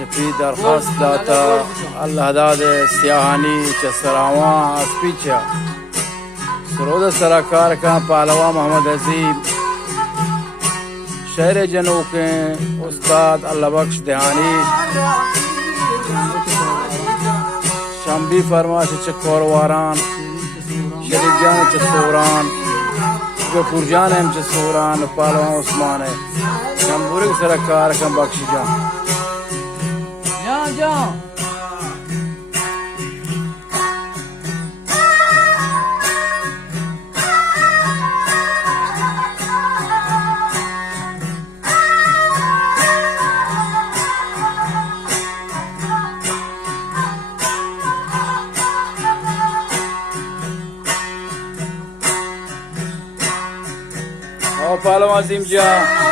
شفی درخواست داتا الله داد سیاهانی چه سراوان اسپیچا سرود سرکار کان پهلوان محمد عظیم شہر جنوب کے استاد اللہ بخش دہانی شمبی فرماش چکورواران شریف جان چسوران گفور جان ہم چسوران پہلوان عثمان ہے شمبورک سرکار کان بخش جان جان پهلوان عظیم جان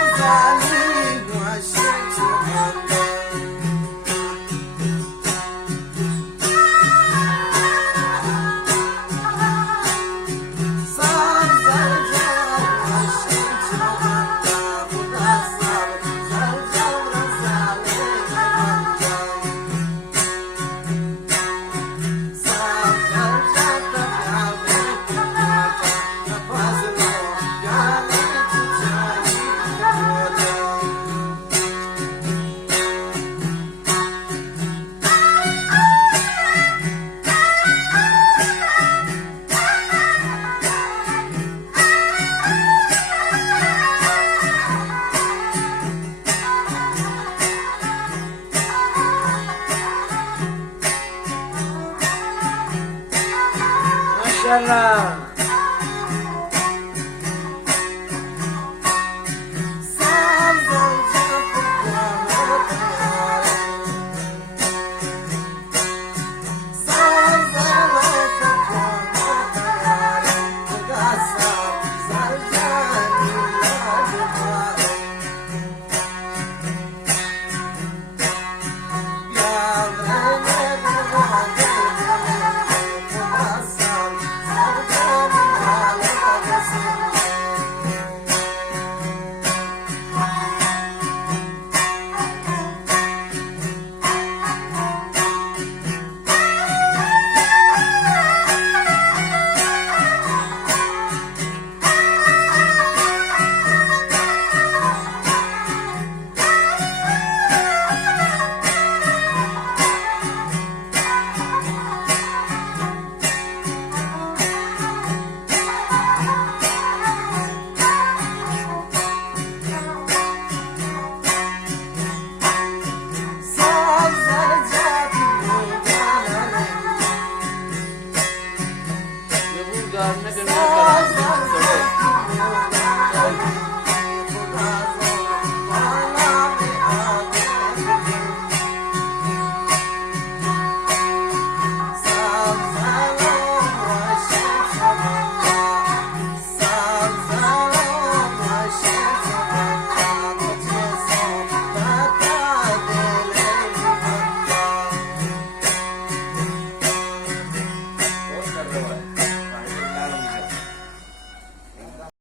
ماشاءالله